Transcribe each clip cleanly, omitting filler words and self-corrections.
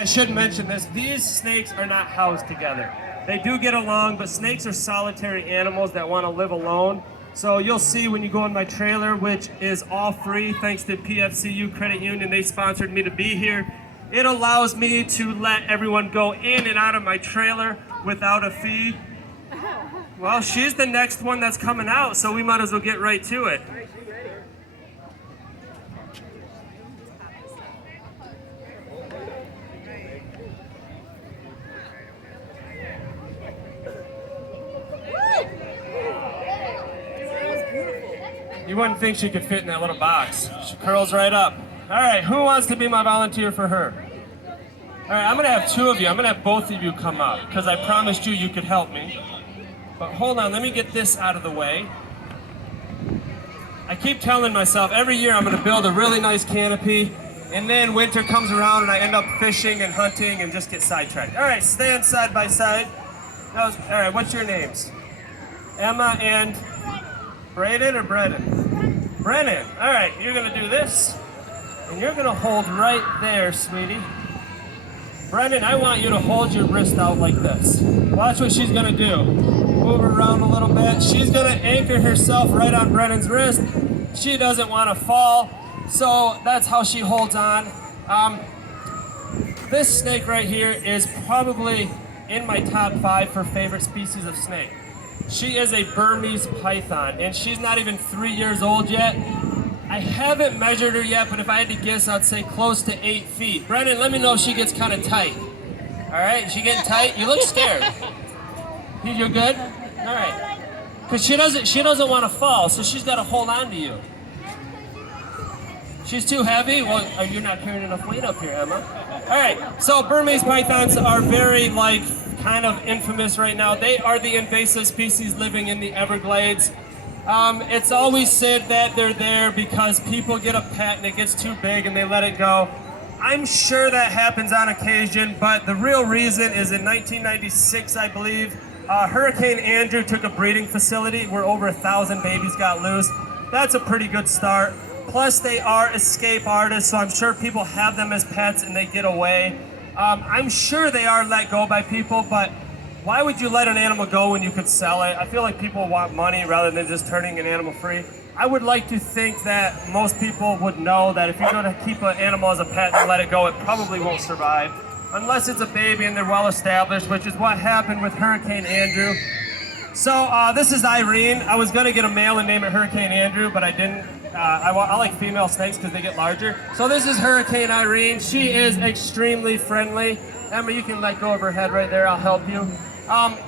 I should mention this. These snakes are not housed together. They do get along, but snakes are solitary animals that want to live alone. So you'll see when you go in my trailer, which is all free thanks to PFCU Credit Union. They sponsored me to be here. It allows me to let everyone go in and out of my trailer without a fee. Well, she's the next one that's coming out, so we might as well get right to it. You wouldn't think she could fit in that little box. She curls right up. All right, who wants to be my volunteer for her? All right, I'm gonna have two of you. I'm gonna have both of you come up because I promised you could help me. But hold on, let me get this out of the way. I keep telling myself every year I'm gonna build a really nice canopy, and then winter comes around and I end up fishing and hunting and just get sidetracked. All right, stand side by side. All right, what's your names? Emma and Braden or Brennan? Brennan. All right, you're gonna do this, and you're gonna hold right there, sweetie. Brennan, I want you to hold your wrist out like this. Watch what she's gonna do. Move her around a little bit. She's gonna anchor herself right on Brennan's wrist. She doesn't want to fall, so that's how she holds on. This snake right here is probably in my top 5 for favorite species of snake. She is a Burmese python, and she's not even 3 years old yet. I haven't measured her yet, but if I had to guess, I'd say close to 8 feet. Brendan, let me know if she gets kind of tight. All right, is she getting tight? You look scared. You're good? All right. Because she doesn't want to fall, so she's got to hold on to you. She's too heavy? Well, you're not carrying enough weight up here, Emma. All right, so Burmese pythons are very, kind of infamous right now. They are the invasive species living in the Everglades. It's always said that they're there because people get a pet and it gets too big and they let it go. I'm sure that happens on occasion, but the real reason is in 1996, I believe, Hurricane Andrew took a breeding facility where over 1,000 babies got loose. That's a pretty good start. Plus, they are escape artists, so I'm sure people have them as pets and they get away. I'm sure they are let go by people, but why would you let an animal go when you could sell it? I feel like people want money rather than just turning an animal free. I would like to think that most people would know that if you're going to keep an animal as a pet and let it go, it probably won't survive. Unless it's a baby and they're well established, which is what happened with Hurricane Andrew. So this is Irene. I was going to get a male and name it Hurricane Andrew, but I didn't. I like female snakes because they get larger. So this is Hurricane Irene. She is extremely friendly. Emma, you can let go of her head right there. I'll help you.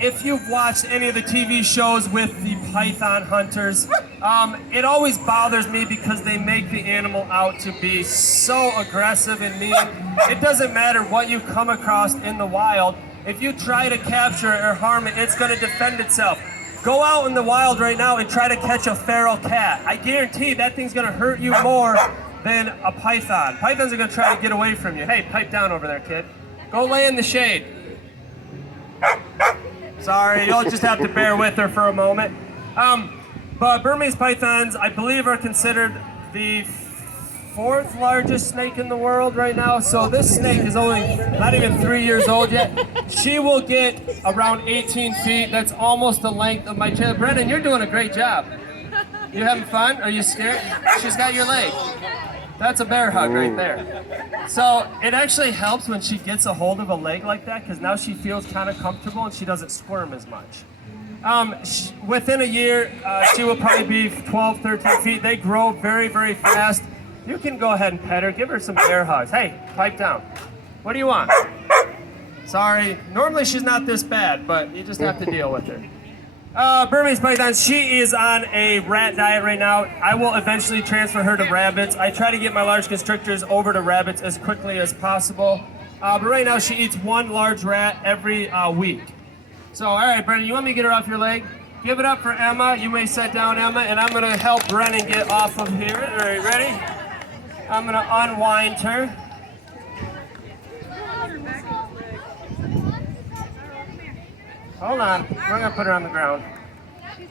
If you've watched any of the TV shows with the python hunters, it always bothers me because they make the animal out to be so aggressive and mean. It doesn't matter what you come across in the wild. If you try to capture it or harm it, it's going to defend itself. Go out in the wild right now and try to catch a feral cat. I guarantee that thing's going to hurt you more than a python. Pythons are going to try to get away from you. Hey, pipe down over there, kid. Go lay in the shade. Sorry, you'll just have to bear with her for a moment. But Burmese pythons, I believe, are considered the 4th largest snake in the world right now. So this snake is only not even 3 years old yet. She will get around 18 feet. That's almost the length of my tail. Brendan, you're doing a great job. You having fun? Are you scared? She's got your leg. That's a bear hug right there. So it actually helps when she gets a hold of a leg like that because now she feels kind of comfortable and she doesn't squirm as much. Within a year, she will probably be 12, 13 feet. They grow very, very fast. You can go ahead and pet her. Give her some bear hugs. Hey, pipe down. What do you want? Sorry. Normally she's not this bad, but you just have to deal with her. Burmese python, she is on a rat diet right now. I will eventually transfer her to rabbits. I try to get my large constrictors over to rabbits as quickly as possible. But right now she eats 1 large rat every week. So, all right, Brennan, you want me to get her off your leg? Give it up for Emma. You may sit down, Emma, and I'm going to help Brennan get off of here. All right, ready? I'm going to unwind her. Hold on. We're going to put her on the ground.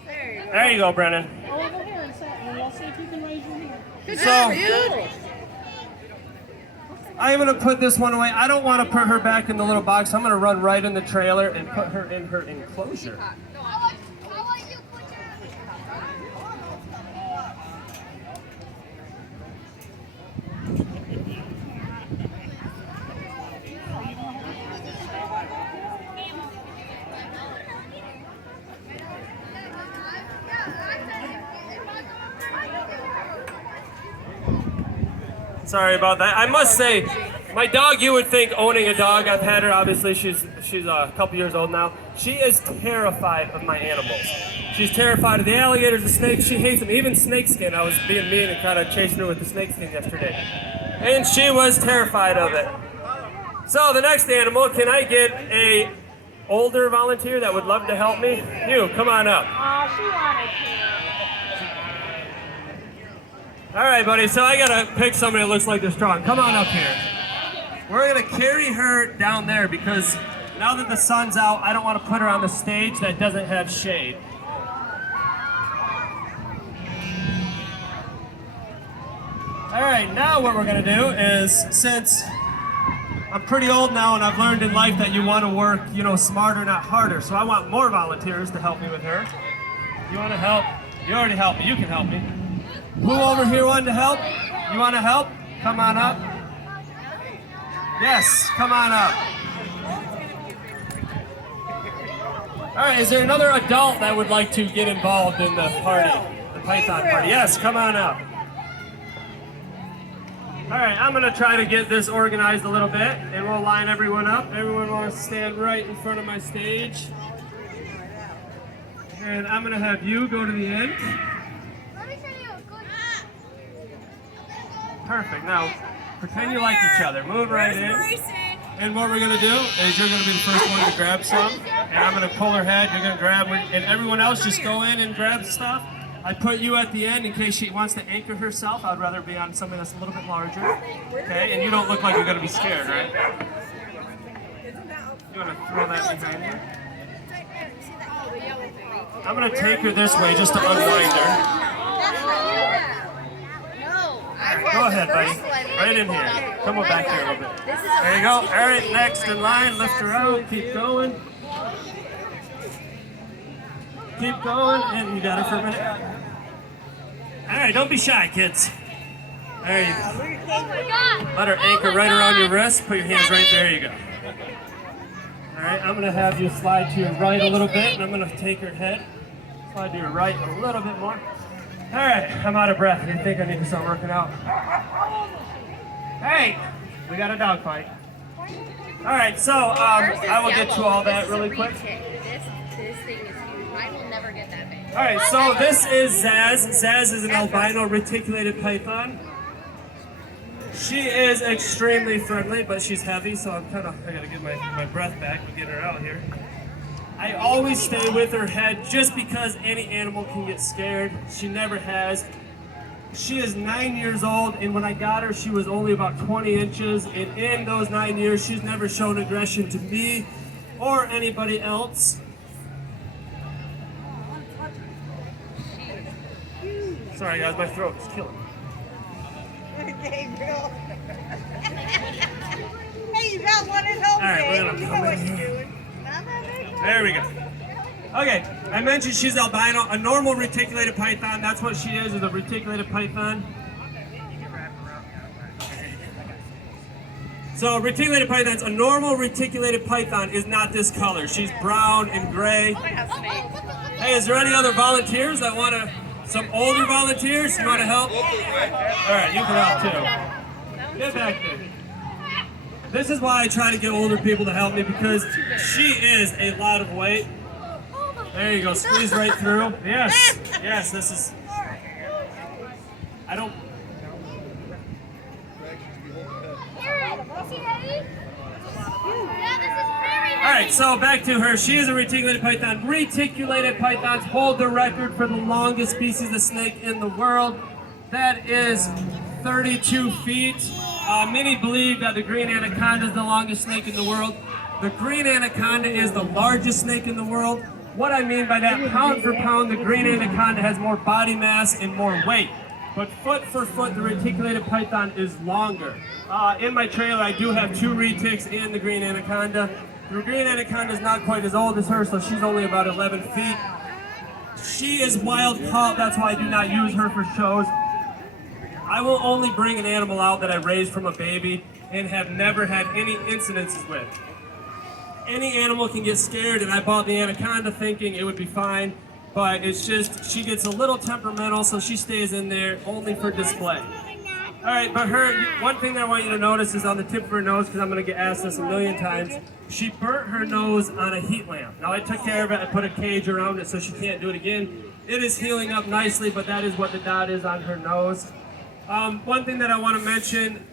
There you go, Brennan. Over here and we'll see if you can raise your hand. Good job, dude. I'm gonna put this one away. I don't want to put her back in the little box. I'm gonna run right in the trailer and put her in her enclosure. Sorry about that. I must say, my dog, you would think owning a dog, I've had her, obviously she's a couple years old now. She is terrified of my animals. She's terrified of the alligators, the snakes, she hates them, even snakeskin. I was being mean and kind of chasing her with the snakeskin yesterday. And she was terrified of it. So the next animal, can I get a older volunteer that would love to help me? You, come on up. Oh, she wanted to. All right, buddy, so I gotta pick somebody that looks like they're strong. Come on up here. We're gonna carry her down there because now that the sun's out, I don't want to put her on the stage that doesn't have shade. All right, now what we're gonna do is, since I'm pretty old now and I've learned in life that you want to work, you know, smarter, not harder, so I want more volunteers to help me with her. You want to help? You already helped me. You can help me. Who over here wanted to help? You want to help? Come on up. Yes, come on up. All right, is there another adult that would like to get involved in the party, the Python party? Yes, come on up. All right, I'm gonna try to get this organized a little bit, and we'll line everyone up. Everyone wants to stand right in front of my stage. And I'm gonna have you go to the end. Perfect. Now, pretend you like each other. Move right in. And what we're gonna do is you're gonna be the first one to grab some, and I'm gonna pull her head. You're gonna grab her, and everyone else just go in and grab stuff. I put you at the end in case she wants to anchor herself. I'd rather be on something that's a little bit larger. Okay, and you don't look like you're gonna be scared, right? You wanna throw that behind you? I'm gonna take her this way just to unwind her. Go ahead, buddy. Right in here. Come on back here a little bit. There you go. All right, next in line. Lift her out. Keep going. Keep going. And you got her for a minute. All right, don't be shy, kids. There you go. Let her anchor right around your wrist. Put your hands right there. You go. All right, I'm going to have you slide to your right a little bit, and I'm going to take her head. Slide to your right a little bit more. All right, I'm out of breath. I think I need to start working out. Hey, we got a dog fight. All right, so I will get to all that really quick. This thing is huge. Mine will never get that big. All right, so this is Zaz. Zaz is an albino reticulated python. She is extremely friendly, but she's heavy, so I gotta get my breath back. We'll get her out here. I always stay with her head just because any animal can get scared. She never has. She is 9 years old, and when I got her, she was only about 20 inches. And in those 9 years, she's never shown aggression to me or anybody else. Sorry guys, my throat is killing me. Gabriel. Hey, you got one at home, All right, we're babe. gonna You know come what in you're here. doing. There we go. Okay, I mentioned she's albino, a normal reticulated python. That's what she is a reticulated python. So reticulated pythons, a normal reticulated python is not this color. She's brown and gray. Hey, is there any other volunteers that want to, some older volunteers? You want to help? All right, you can help too. Get back there. This is why I try to get older people to help me, because she is a lot of weight. There you go, squeeze right through. Yes, yes, this is, I don't. All right, so back to her. She is a reticulated python. Reticulated pythons hold the record for the longest species of snake in the world. That is 32 feet. Many believe that the green anaconda is the longest snake in the world. The green anaconda is the largest snake in the world. What I mean by that, pound for pound, the green anaconda has more body mass and more weight. but foot for foot, the reticulated python is longer. In my trailer, I do have 2 retics and the green anaconda. The green anaconda is not quite as old as her, so she's only about 11 feet. She is wild caught, that's why I do not use her for shows. I will only bring an animal out that I raised from a baby and have never had any incidences with. Any animal can get scared, and I bought the anaconda thinking it would be fine, but it's just, she gets a little temperamental, so she stays in there only for display. All right, but one thing that I want you to notice is on the tip of her nose, because I'm going to get asked this a million times, she burnt her nose on a heat lamp. Now I took care of it, I put a cage around it so she can't do it again. It is healing up nicely, but that is what the dot is on her nose. One thing that I want to mention,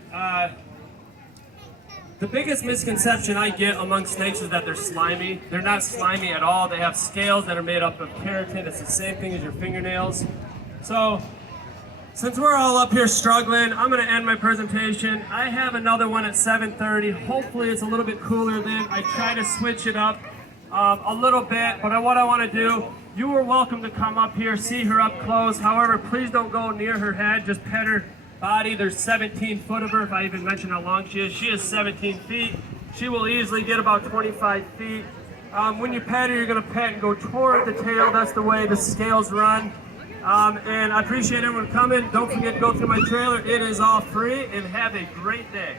the biggest misconception I get among snakes is that they're slimy. They're not slimy at all. They have scales that are made up of keratin. It's the same thing as your fingernails. So, since we're all up here struggling, I'm going to end my presentation. I have another one at 7:30. Hopefully it's a little bit cooler then. I try to switch it up a little bit, but what I want to do, you are welcome to come up here, see her up close. However, please don't go near her head. Just pet her body. There's 17 foot of her, if I even mention how long she is. She is 17 feet. She will easily get about 25 feet. When you pet her, you're going to pet and go toward the tail. That's the way the scales run. And I appreciate everyone coming. Don't forget to go through my trailer. It is all free, and have a great day.